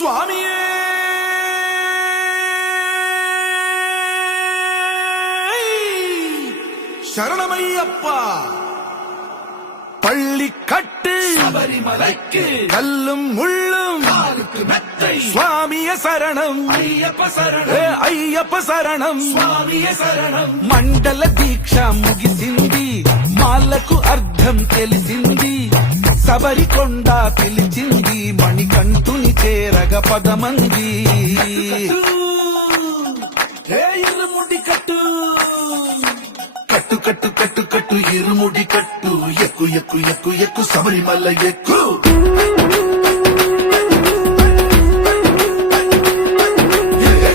స్వామియే శరణమయ్యప్ప பள்ளிக்கட்டு சபரிமலைக்கு கல்லும் முள்ளும் காலுக்கு மெத்தை சுவாமிய சரணம் ஐயப்ப சரணம் అయ్యప్ప శరణం స్వామియ శరణం మండల దీక్ష ముగిసింది మాలకు అర్థం తెలిసింది శబరికొండ పిలిచింది మణికంఠుని చేరగ పదమంది ఇరుముడి కట్టు కట్టు కట్టు కట్టు కట్టు ఇరుముడి కట్టు ఎక్కు ఎక్కు ఎక్కు ఎక్కు శబరిమల ఎక్కు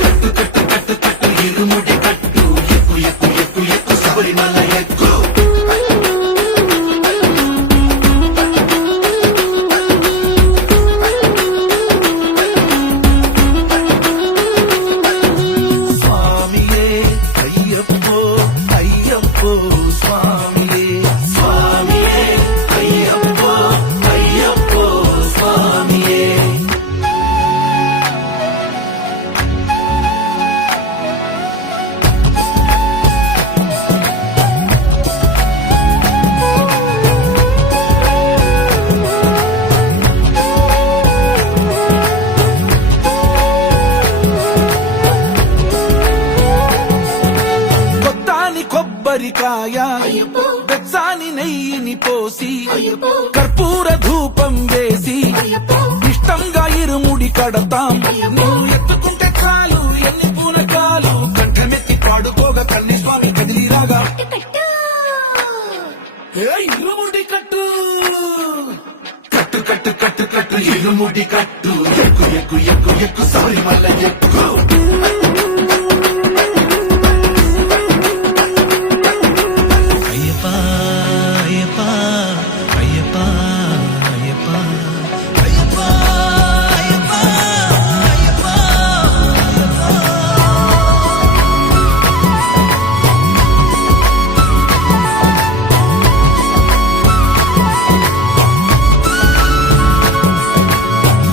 కట్టు కట్టు కట్టు కట్టు ఇరుముడి కట్టు ఎక్కు ఎక్కు ఎక్కు ఎక్కు శబరిమల ఎక్కు స్వామియే అయ్యప్పో అయ్యప్పో స్వామియే స్వామియే అయ్యప్పో అయ్యప్పో స్వామియే కొత్తాని కొబ్బరికాయ బెచ్చాని నెయ్యిని పోసి కర్పూర ధూపం వేసి ఇష్టంగా ఇరుముడి కడతాం నువ్వు ఎత్తుకుంటే చాలు ఎన్ని పూనకాలు కంఠమెత్తి పాడుకోగా కన్ని స్వామి కదిలిరాగా ఇరుముడి కట్టు కట్టు కట్టు కట్టు కట్టు ఇరుముడి కట్టు ఎక్కు ఎక్కు ఎక్కు ఎక్కు శబరిమల ఎక్కు అయ్యప్ప అయ్యప్ప అయ్యప్ప అయ్యప్ప అయ్యప్ప అయ్యప్ప అయ్యప్ప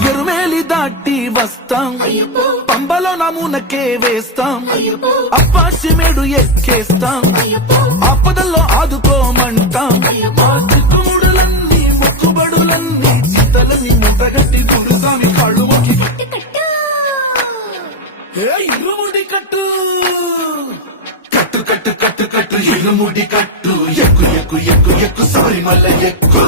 ఎరుమేలి దాటి వస్తాం పంబలో నమూనకే వేస్తాం అప్పాచిమేడు ఎక్కేస్తాం ఆపదల్లో ఆదుకోమంటాం మా చిక్కుముడులన్నీ మొక్కుబడులన్నీ చింతలన్నీ ముట్టగట్టి గురుస్వామి కాళ్ళు మొక్కి ఇరుముడి కట్టు కట్టు కట్టు కట్టు కట్టు ఇరుముడి కట్టు ఎక్కు ఎక్కు ఎక్కు ఎక్కు శబరిమల ఎక్కు